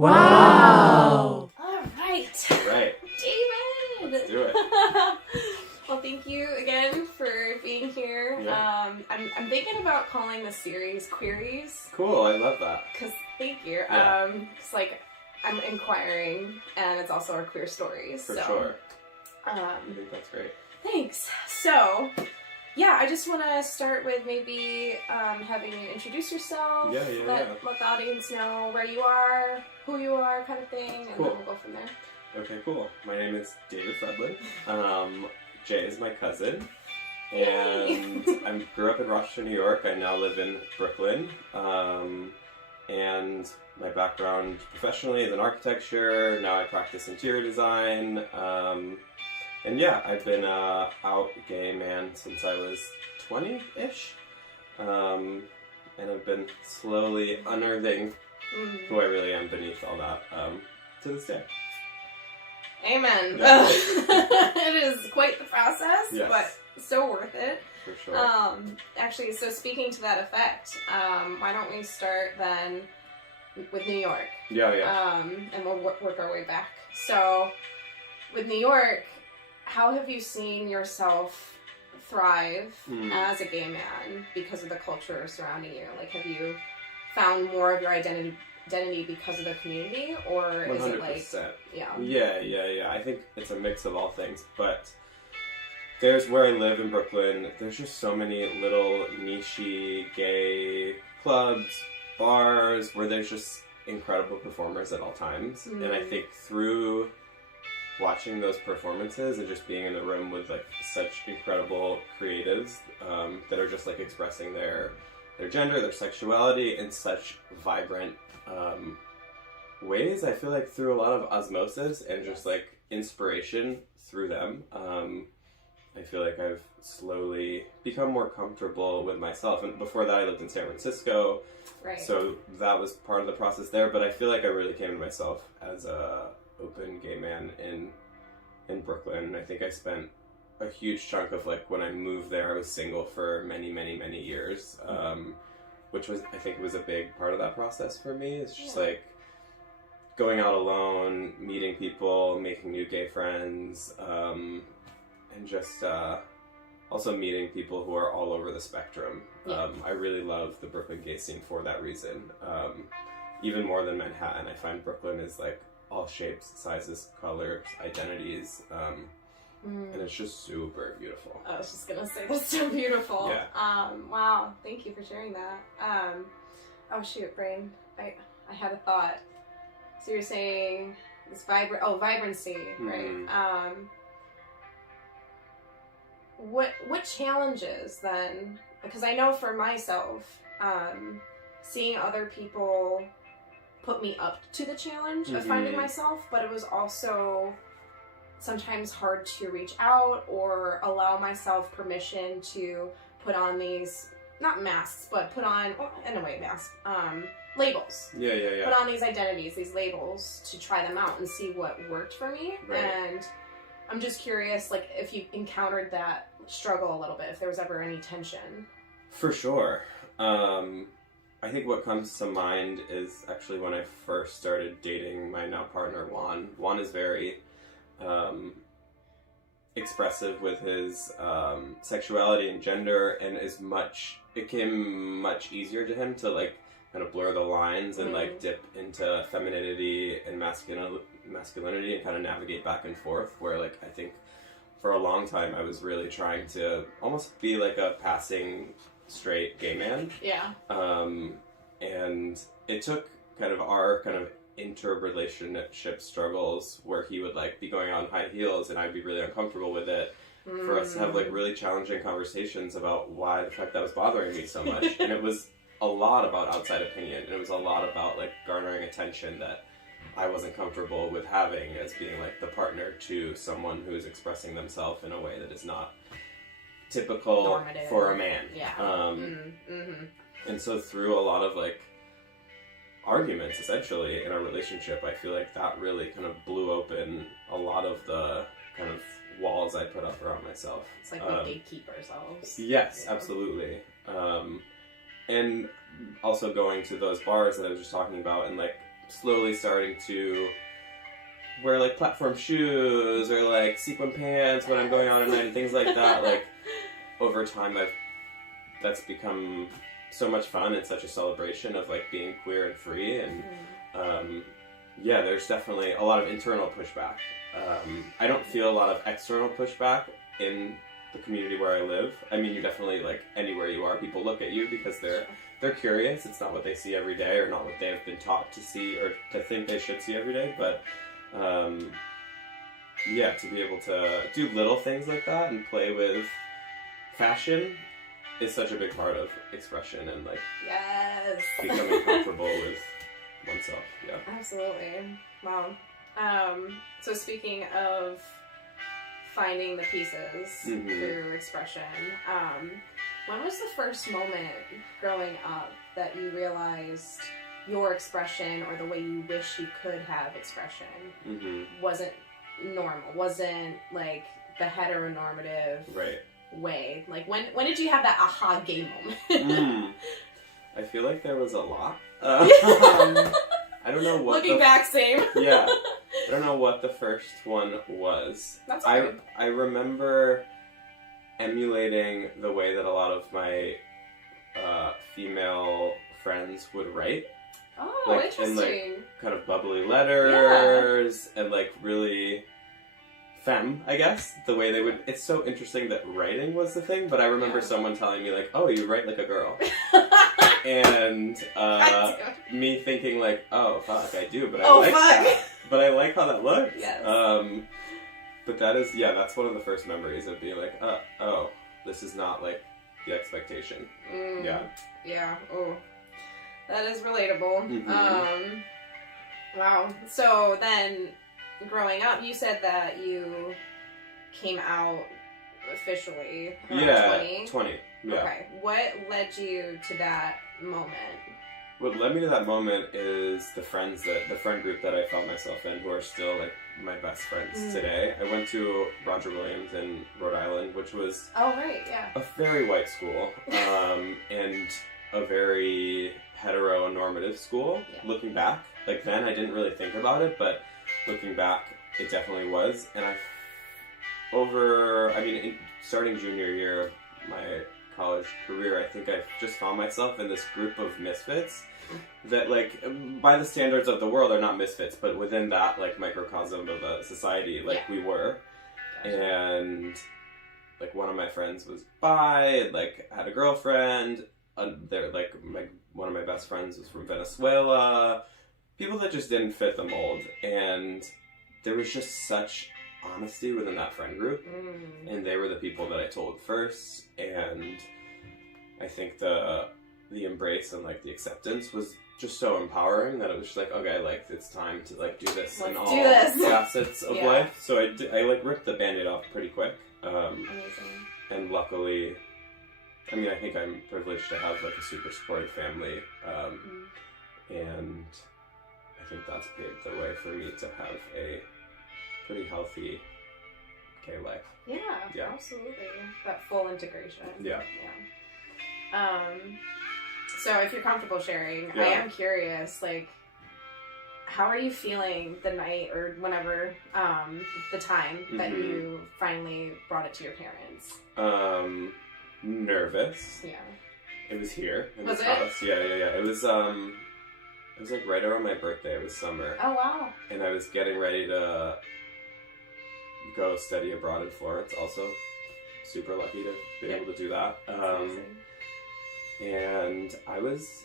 Wow! All right. Right. David! Let's do it. Well, thank you again for being here. Yeah. I'm thinking about calling the series Queeries. Cool, I love that. Thank you. Yeah. Cause like I'm inquiring, and it's also our queer stories. For sure. I think that's great. Thanks. So, yeah, I just want to start with maybe having you introduce yourself. Yeah. Let the audience know where you are, who you are, kind of thing, and Cool. then we'll go from there. Okay, cool. My name is David Fredlund. Jay is my cousin. And I grew up in Rochester, New York. I now live in Brooklyn. And my background professionally is in architecture. Now I practice interior design. And yeah, I've been out gay man since I was 20-ish. And I've been slowly unearthing who I really am beneath all that to this day. Amen. Yeah. It is quite the process, Yes. but so worth it. For sure. Actually, so speaking to that effect, why don't we start then with New York? Yeah. And we'll work our way back. So, with New York, how have you seen yourself thrive as a gay man because of the culture surrounding you? Like, have you found more of your identity because of the community, or 100%. is it like, Yeah. I think it's a mix of all things, but there's where I live in Brooklyn, there's just so many little niche-y gay clubs, bars, where there's just incredible performers at all times. And I think through watching those performances and just being in the room with like such incredible creatives that are just like expressing their gender, their sexuality in such vibrant ways, I feel like through a lot of osmosis and just like inspiration through them, I feel like I've slowly become more comfortable with myself. And before that I lived in San Francisco, right? So that was part of the process there, but I feel like I really came to myself as a open gay man in Brooklyn. I think I spent a huge chunk of like when I moved there I was single for many years, which was, I think, was a big part of that process for me. It's just like going out alone, meeting people, making new gay friends, and just also meeting people who are all over the spectrum. I really love the Brooklyn gay scene for that reason. Even more than Manhattan, I find Brooklyn is like all shapes, sizes, colors, identities, and it's just super beautiful. I was just gonna say, that's so beautiful. Yeah. Wow, thank you for sharing that. Oh shoot, brain. I had a thought. So you're saying this vibrancy, right? What challenges then? Because I know for myself, seeing other people put me up to the challenge of finding myself, but it was also sometimes hard to reach out or allow myself permission to put on these, not masks, but put on, in a way, masks, labels. Yeah. Put on these identities, these labels, to try them out and see what worked for me. Right. And I'm just curious, like, if you encountered that struggle a little bit, if there was ever any tension. For sure. I think what comes to mind is actually when I first started dating my now partner, Juan. Juan is very expressive with his sexuality and gender, and it came much easier to him to like kind of blur the lines and like dip into femininity and masculinity and kind of navigate back and forth, where like I think for a long time I was really trying to almost be like a passing straight gay man. Yeah. And it took kind of our kind of inter-relationship struggles where he would like be going on high heels and I'd be really uncomfortable with it, for us to have like really challenging conversations about why the fuck that was bothering me so much. And it was a lot about outside opinion, and it was a lot about like garnering attention that I wasn't comfortable with having as being like the partner to someone who is expressing themselves in a way that is not typical normative for a man. Yeah. And so through a lot of like arguments essentially in our relationship, I feel like that really kind of blew open a lot of the kind of walls I put up around myself. It's like we gatekeep ourselves. Yes, absolutely. And also going to those bars that I was just talking about and like slowly starting to wear, like, platform shoes or, like, sequin pants when I'm going out at night and things like that. Like, over time, that's become so much fun and such a celebration of, like, being queer and free. And, yeah, there's definitely a lot of internal pushback. I don't feel a lot of external pushback in the community where I live. I mean, you definitely, like, anywhere you are, people look at you because they're curious. It's not what they see every day or not what they've been taught to see or to think they should see every day. But, yeah, to be able to do little things like that and play with fashion is such a big part of expression and, like, yes, becoming comfortable with oneself. Yeah. Absolutely. Wow. So speaking of finding the pieces through expression, when was the first moment growing up that you realized your expression or the way you wish you could have expression wasn't normal, wasn't like the heteronormative way? Like, when did you have that aha gay moment? I feel like there was a lot. I don't know what. Looking back, same. Yeah. I don't know what the first one was. That's good. I remember emulating the way that a lot of my female friends would write. Oh, like, interesting. In, like, kind of bubbly letters and, like, really femme, I guess. The way they would... It's so interesting that writing was the thing, but I remember someone telling me, like, oh, you write like a girl. And me thinking, like, oh, fuck, I do, but I like that. But I like how that looks. Yes. But that is, that's one of the first memories of being like, oh, this is not, like, the expectation. Yeah. Yeah. Oh, that is relatable. Wow. So then, growing up, you said that you came out officially around 20? Yeah. Okay. What led you to that moment? What led me to that moment is the friend group that I found myself in, who are still, like, my best friends today. I went to Roger Williams in Rhode Island, which was a very white school, and a very heteronormative school. Looking back, like, then I didn't really think about it, but looking back, it definitely was. And starting junior year of my college career, I think I just found myself in this group of misfits that, like, by the standards of the world are not misfits, but within that, like, microcosm of a society, like, we were. Gotcha. And, like, one of my friends was bi, like, had a girlfriend, one of my best friends was from Venezuela, people that just didn't fit the mold, and there was just such honesty within that friend group, and they were the people that I told first, and I think the embrace and, like, the acceptance was just so empowering that it was just like, okay, like, it's time to, like, do this in all facets of life. So I like ripped the Band-Aid off pretty quick. Amazing. And luckily, I mean, I think I'm privileged to have, like, a super supportive family, and I think that's paved the way for me to have a pretty healthy gay life. Yeah, absolutely. That full integration. Yeah. So if you're comfortable sharing, I am curious, like, how are you feeling the night or whenever, the time that you finally brought it to your parents? Nervous. Yeah. It was here in this house. Yeah. It was like right around my birthday. It was summer. Oh, wow. And I was getting ready to go study abroad in Florence. Also, super lucky to be able to do that. And I was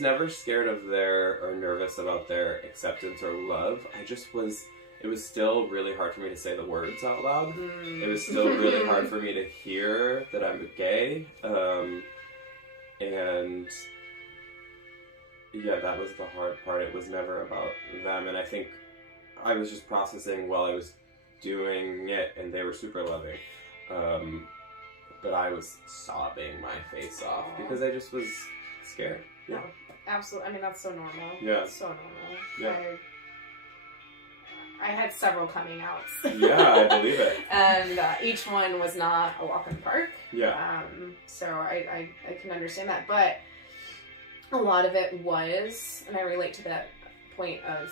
never scared of or nervous about their acceptance or love. It was still really hard for me to say the words out loud. It was still really hard for me to hear that I'm gay. And yeah, that was the hard part. It was never about them. And I think I was just processing while I was doing it, and they were super loving. But I was sobbing my face off because I just was scared. Yeah. No, absolutely. I mean, that's so normal. Yeah. That's so normal. Yeah. I had several coming outs. Yeah, I believe it. And each one was not a walk in the park. Yeah. So I can understand that. But a lot of it was, and I relate to that point of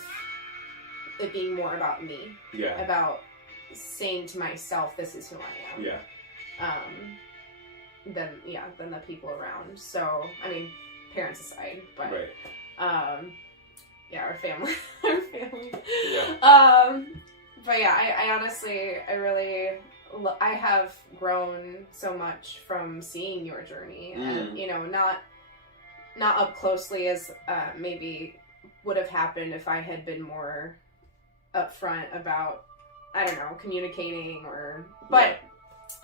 it being more about me. Yeah. About saying to myself, this is who I am. Yeah. Than the people around. So, I mean, parents aside, but, right. Our family. Our family. Yeah. But yeah, I honestly, I have grown so much from seeing your journey, and, you know, not up closely as, maybe would have happened if I had been more upfront about, I don't know, communicating but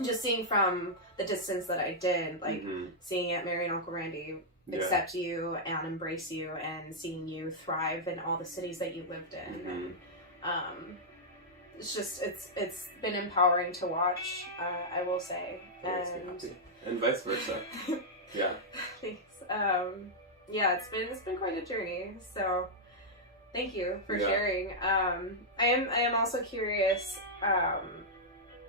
just seeing from the distance that I did, like seeing Aunt Mary and Uncle Randy accept you and embrace you, and seeing you thrive in all the cities that you lived in. And, it's just, it's been empowering to watch, I will say. And vice versa. Yeah. Thanks. It's been quite a journey. So thank you for sharing. I am also curious.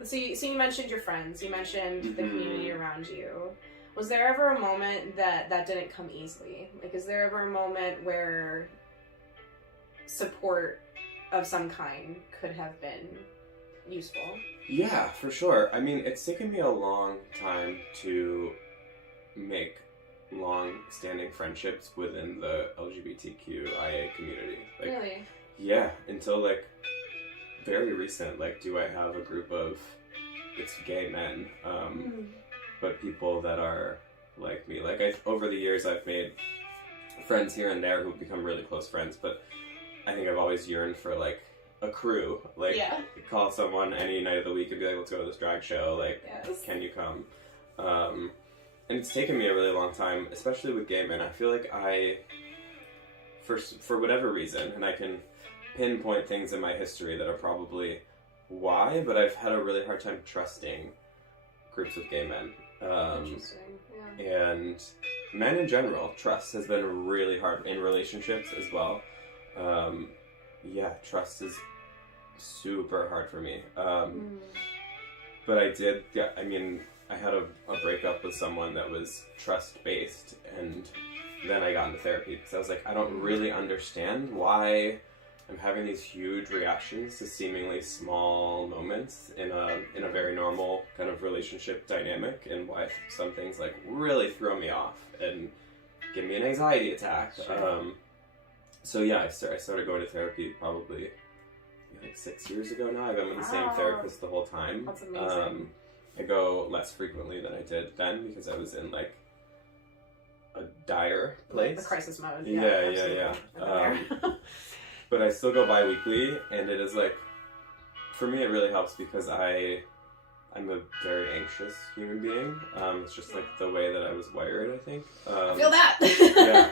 So you mentioned your friends. You mentioned the community around you. Was there ever a moment that didn't come easily? Like, is there ever a moment where support of some kind could have been useful? Yeah, for sure. I mean, it's taken me a long time to make long-standing friendships within the LGBTQIA community. Like, really? Yeah, until, like, very recent. Like, do I have a group of, it's gay men, but people that are like me. Like, over the years, I've made friends here and there who've become really close friends, but I think I've always yearned for, like, a crew. Like, call someone any night of the week and be like, let's go to this drag show. Like, can you come? And it's taken me a really long time, especially with gay men. I feel like for whatever reason, and I can pinpoint things in my history that are probably why, but I've had a really hard time trusting groups of gay men. Interesting. Yeah. And men in general, trust has been really hard in relationships as well. Trust is super hard for me. But I had a breakup with someone that was trust-based, and then I got into therapy because I was like, I don't really understand why I'm having these huge reactions to seemingly small moments in a very normal kind of relationship dynamic, and why some things like really throw me off and give me an anxiety attack. Sure. I started going to therapy probably like 6 years ago now. I've been with the same therapist the whole time. That's amazing. I go less frequently than I did then because I was in like a dire place. Like the crisis mode. Yeah. But I still go bi-weekly, and it is like, for me it really helps because I'm a very anxious human being. It's just like the way that I was wired, I think. I feel that. Yeah.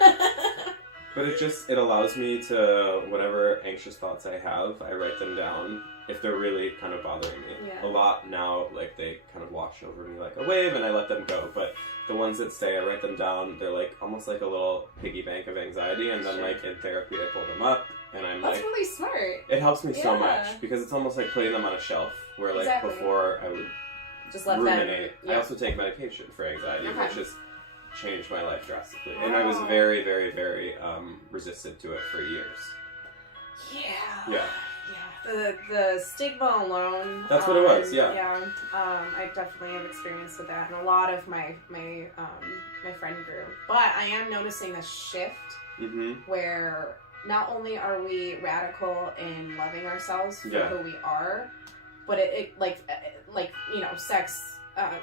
But it allows me to, whatever anxious thoughts I have, I write them down if they're really kind of bothering me. Yeah. A lot now, like, they kind of wash over me like a wave, and I let them go. But the ones that stay, I write them down. They're like almost like a little piggy bank of anxiety, and then like in therapy I pull them up, and I'm That's like... really smart. It helps me so much, because it's almost like putting them on a shelf, where like before I would just let ruminate. them. Yeah. I also take medication for anxiety, which has changed my life drastically. Wow. And I was very, very, very resistant to it for years. Yeah. The stigma alone. That's what it was. Yeah. Yeah. I definitely have experience with that, and a lot of my friend group. But I am noticing a shift where not only are we radical in loving ourselves for who we are, but it like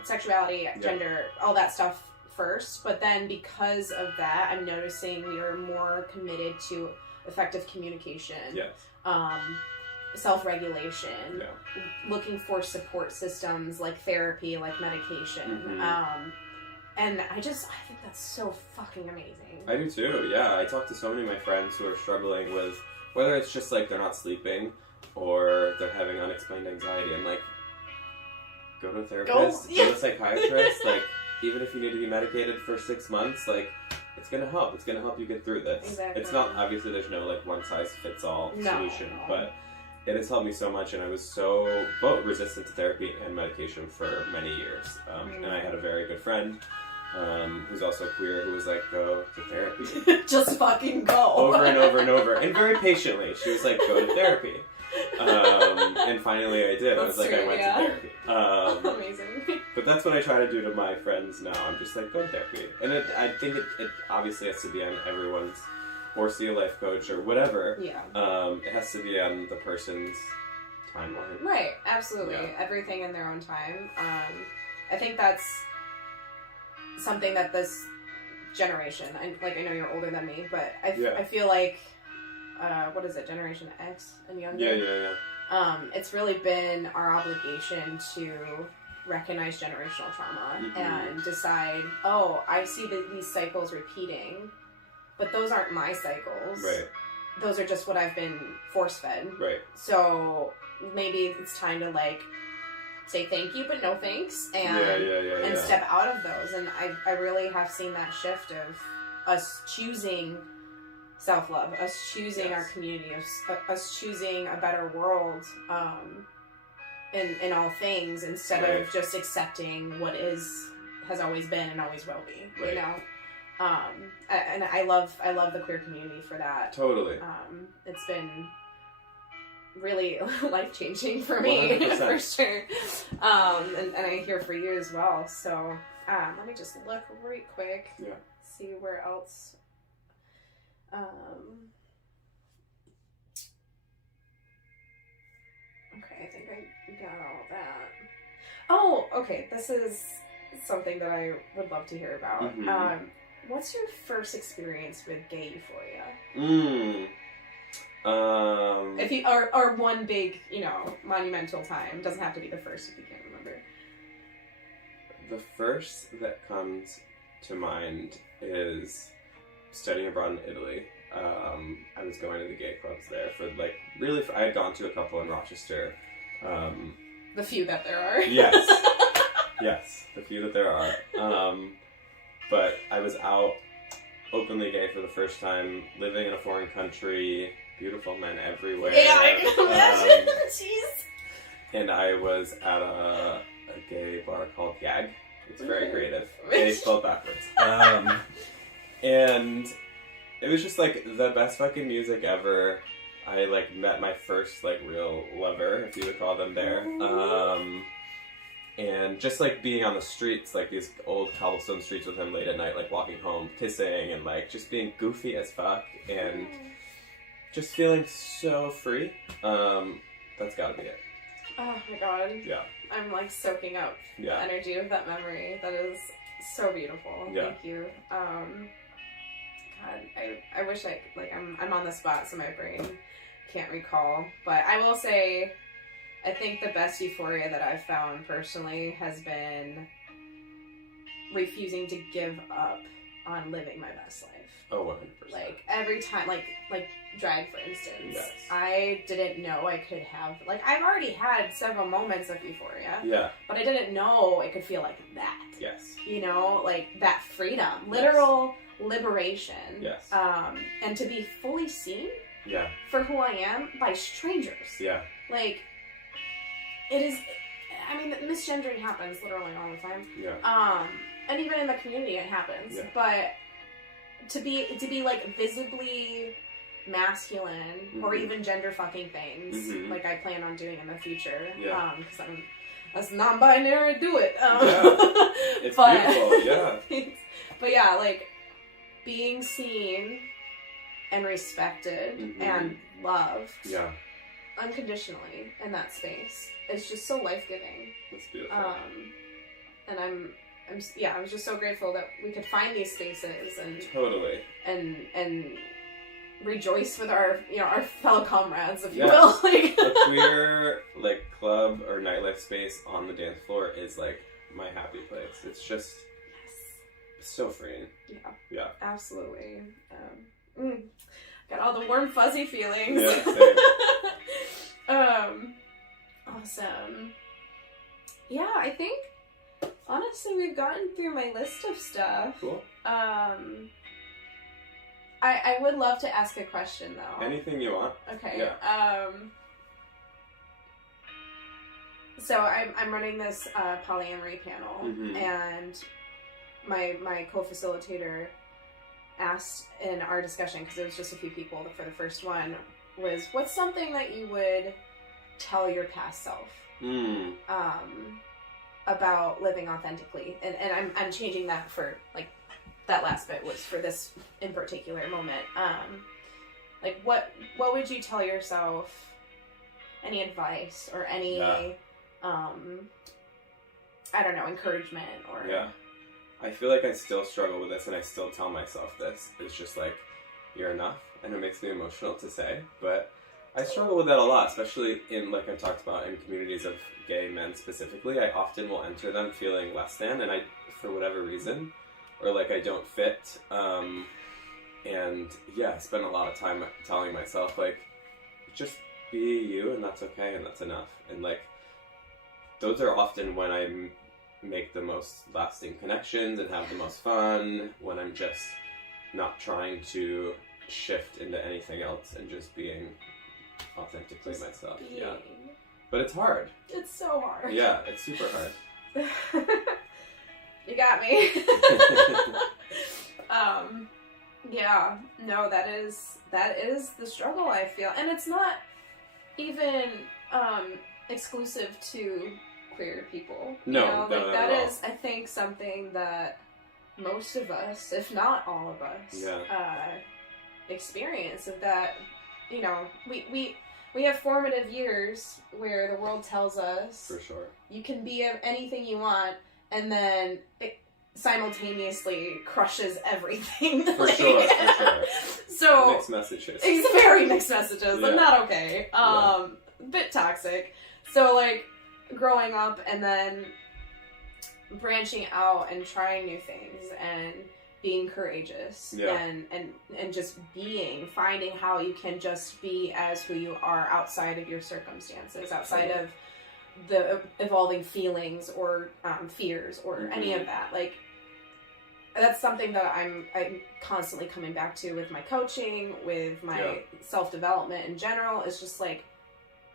sexuality, gender, all that stuff first. But then because of that, I'm noticing we are more committed to effective communication. Yes. Self-regulation, looking for support systems like therapy, like medication. And I think that's so fucking amazing. I do too, yeah. I talk to so many of my friends who are struggling with, whether it's just like they're not sleeping or they're having unexplained anxiety. I'm like, go to a therapist, go to a psychiatrist. Like, even if you need to be medicated for 6 months, like, it's gonna help. It's gonna help you get through this. Exactly. It's not, obviously there's no like one-size-fits-all solution, but it has helped me so much, and I was so both resistant to therapy and medication for many years. And I had a very good friend who's also queer, who was like, go to therapy. Just fucking go. Over and over and over. And very patiently. She was like, go to therapy. And finally I did. I was like, I went to therapy. Amazing. But that's what I try to do to my friends now. I'm just like, go to therapy. And I think it obviously has to be on everyone's, or see a life coach or whatever. Yeah. It has to be on the person's timeline. Right, absolutely. Yeah. Everything in their own time. I think that's something that this generation, I know you're older than me, but I feel like, what is it, Generation X and younger? Yeah. It's really been our obligation to recognize generational trauma and decide, oh, I see these cycles repeating, but those aren't my cycles. Right. Those are just what I've been force-fed. Right. So maybe it's time to, like, say thank you, but no thanks, and step out of those. And I really have seen that shift of us choosing self-love, us choosing our community, us choosing a better world in all things, instead of just accepting what has always been and always will be, you know? And I love the queer community for that. Totally. It's been really life-changing for me, 100%. for sure. And I hear for you as well. So let me just look right quick. Yeah. See where else. Okay, I think I got all that. Oh, okay. This is something that I would love to hear about. What's your first experience with gay euphoria? If you or one big, monumental time. Doesn't have to be the first if you can't remember. The first that comes to mind is studying abroad in Italy. I was going to the gay clubs there I had gone to a couple in Rochester. The few that there are. Yes. Yes, the few that there are. But I was out openly gay for the first time, living in a foreign country, beautiful men everywhere. Yeah, I can imagine. Jeez. And I was at a gay bar called Yag. It's very creative. Gay spelled backwards. And it was just the best fucking music ever. I met my first real lover, if you would call them there. And just being on the streets, these old cobblestone streets with him late at night, walking home, kissing, and just being goofy as fuck, and just feeling so free. That's gotta be it. Oh my god. Yeah. I'm soaking up the energy of that memory. That is so beautiful. Yeah. Thank you. God, I wish I'm on the spot, so my brain can't recall. But I will say, I think the best euphoria that I've found personally has been refusing to give up on living my best life. Oh, 100%. Every time, like drag, for instance. Yes. I didn't know I could have, I've already had several moments of euphoria. Yeah. But I didn't know it could feel like that. Yes. That freedom. Literal liberation. Yes. And to be fully seen. Yeah. For who I am by strangers. Yeah. It is, misgendering happens literally all the time. Yeah. And even in the community it happens. Yeah. But to be visibly masculine or even gender fucking things like I plan on doing in the future. Yeah. Because I'm as non-binary do it. It's beautiful, yeah. But yeah, being seen and respected and loved. Yeah. Unconditionally in that space is just so life-giving. That's beautiful. And I'm just so grateful that we could find these spaces and totally and rejoice with our our fellow comrades, if you Yes. will. A queer club or nightlife space on the dance floor is my happy place. It's just so freeing. Yeah. Absolutely. Got all the warm fuzzy feelings. Yeah, same. Awesome. Yeah, I think honestly we've gotten through my list of stuff. Cool. I would love to ask a question though. Anything you want. Okay. Yeah. So I'm running this polyamory panel, and my co-facilitator asked in our discussion, because it was just a few people for the first one, was what's something that you would tell your past self about living authentically, and I'm changing that for like that last bit was for this in particular moment. Like what would you tell yourself? Any advice or any I don't know, encouragement or I feel like I still struggle with this, and I still tell myself this. It's just like, you're enough, and it makes me emotional to say, but I struggle with that a lot, especially in, like I've talked about, in communities of gay men specifically. I often will enter them feeling less than, and I, for whatever reason, or like I don't fit, and I spend a lot of time telling myself, like, just be you, and that's okay, and that's enough. And like, those are often when I make the most lasting connections and have the most fun, when I'm just not trying to shift into anything else and just being authentically myself. Yeah. But it's hard. It's so hard. Yeah, it's super hard. You got me. No, that is the struggle I feel. And it's not even exclusive to queer people. No, that is, I think, something that most of us, if not all of us, experience. Of that, we have formative years where the world tells us, for sure, you can be anything you want, and then it simultaneously crushes everything. For sure. So mixed messages. It's very mixed messages. Yeah. Not okay. Bit toxic. So like growing up and then branching out and trying new things and being courageous and just finding how you can just be as who you are outside of your circumstances, outside of the evolving feelings or fears or any of that. Like, that's something that I'm constantly coming back to with my coaching, with my self-development in general. Is just like,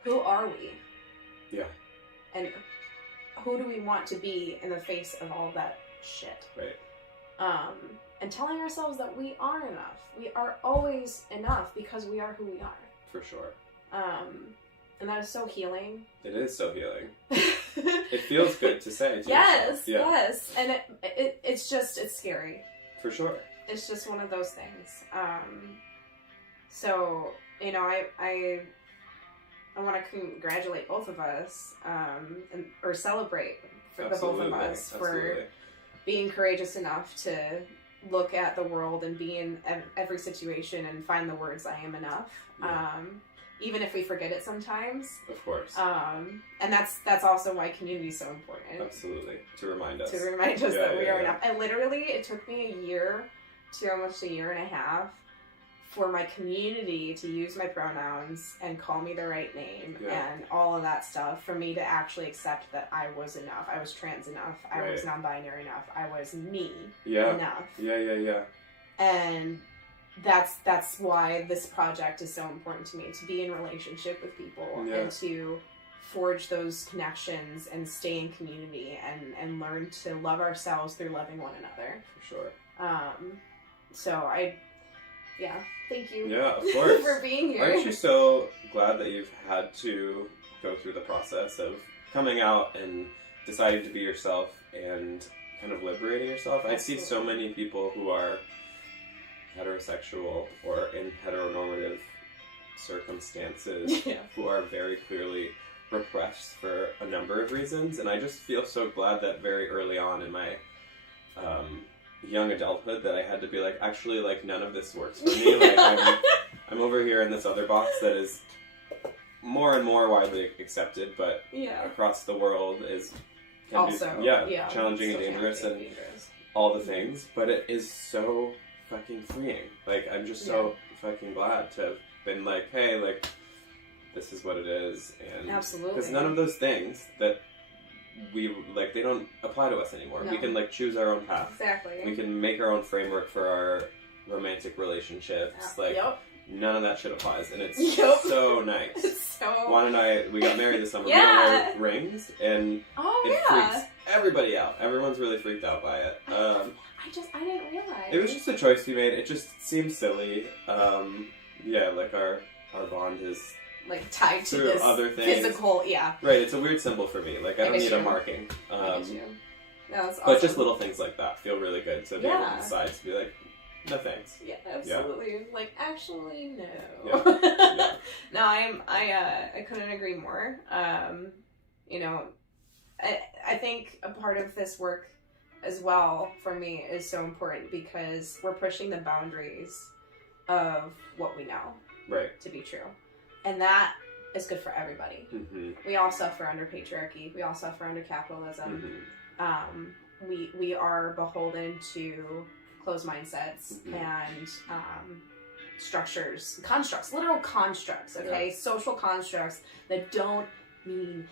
who are we? Yeah. And who do we want to be in the face of all that shit? Right. And telling ourselves that we are enough. We are always enough because we are who we are. For sure. And that is so healing. It is so healing. It feels good to say to yes, yourself. Yes. And it's scary. For sure. It's just one of those things. So, I want to congratulate both of us, or celebrate for the both of us for being courageous enough to look at the world and be in every situation and find the words, I am enough. Yeah. Even if we forget it sometimes. Of course. And that's also why community is so important. Absolutely. To remind us. That we are enough. And literally, it took me a year to almost a year and a half for my community to use my pronouns and call me the right name and all of that stuff, for me to actually accept that I was enough. I was trans enough. I was non-binary enough. I was me enough. Yeah. And that's why this project is so important to me, to be in relationship with people and to forge those connections and stay in community and learn to love ourselves through loving one another. For sure. Thank you. Yeah, of course. For being here. Aren't you so glad that you've had to go through the process of coming out and deciding to be yourself and kind of liberating yourself? Absolutely. I see so many people who are heterosexual or in heteronormative circumstances who are very clearly repressed for a number of reasons, and I just feel so glad that very early on in my young adulthood that I had to be like, actually, like, none of this works for me. Like, I'm over here in this other box that is more and more widely accepted, but across the world can also be challenging and dangerous and all the things. But it is so fucking freeing. Like, I'm just so fucking glad to have been like, hey, like, this is what it is, and absolutely, because none of those things that we like, they don't apply to us anymore. No. We can like choose our own path. Exactly. We can make our own framework for our romantic relationships. Like, none of that shit applies, and it's so nice. It's so... Juan and I, we got married this summer. We don't wear rings, and it freaks everybody out. Everyone's really freaked out by it. I didn't realize. It was just a choice we made. It just seems silly. Yeah, like our bond is like tied to through this other things. Physical, yeah. Right, it's a weird symbol for me. Like I don't need a marking. I get you. No, that's awesome. But just little things like that feel really good to be able to Yeah. decide to be like, no thanks. Yeah, absolutely. Like, actually, no. Yeah. Yeah. No, I couldn't agree more. You know, I think a part of this work as well for me is so important because we're pushing the boundaries of what we know Right. to be true. And that is good for everybody. Mm-hmm. We all suffer under patriarchy. We all suffer under capitalism. Mm-hmm. We are beholden to closed mindsets and structures, constructs, literal constructs, okay? Yeah. Social constructs that don't mean anything.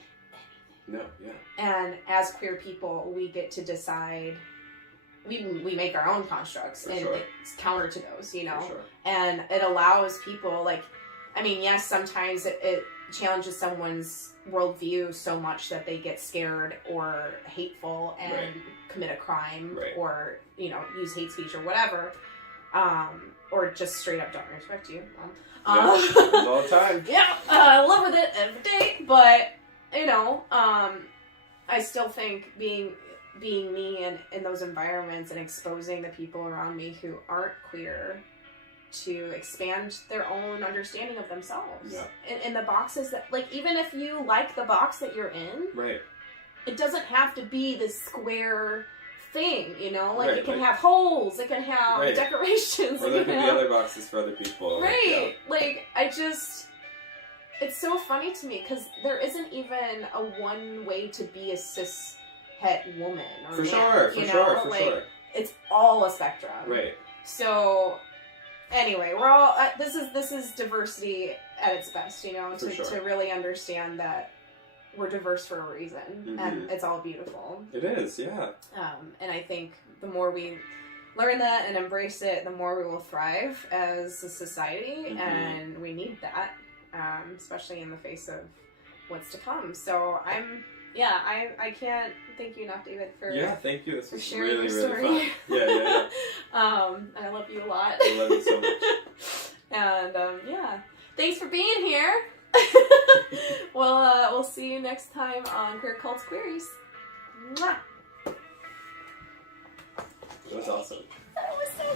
No, yeah. And as queer people, we get to decide, we make our own constructs, and it's counter to those, you know? For sure. And it allows people, like, I mean, yes, sometimes it challenges someone's worldview so much that they get scared or hateful and commit a crime or, you know, use hate speech or whatever, or just straight up don't respect you. All the time. Yeah, I love with it every day, but, you know, I still think being me in those environments and exposing the people around me who aren't queer to expand their own understanding of themselves. Yeah. In the boxes that, like, even if you like the box that you're in, it doesn't have to be this square thing, you know? Like, it can have holes, it can have decorations. Or there can be other boxes for other people. Right. Like, it's so funny to me, because there isn't even a one way to be a cis het woman or for man, sure, you know? For like, sure. It's all a spectrum. Right. So, anyway, we're all this is diversity at its best, you know, to really understand that we're diverse for a reason, and it's all beautiful. It is, yeah. And I think the more we learn that and embrace it, the more we will thrive as a society, and we need that, especially in the face of what's to come. So I can't thank you enough, David, for thank you. This was sharing really, your really story. fun. Yeah. And I love you a lot. I love you so much. And thanks for being here. We'll see you next time on Queer Cults Queeries. Mwah! It was awesome. That was so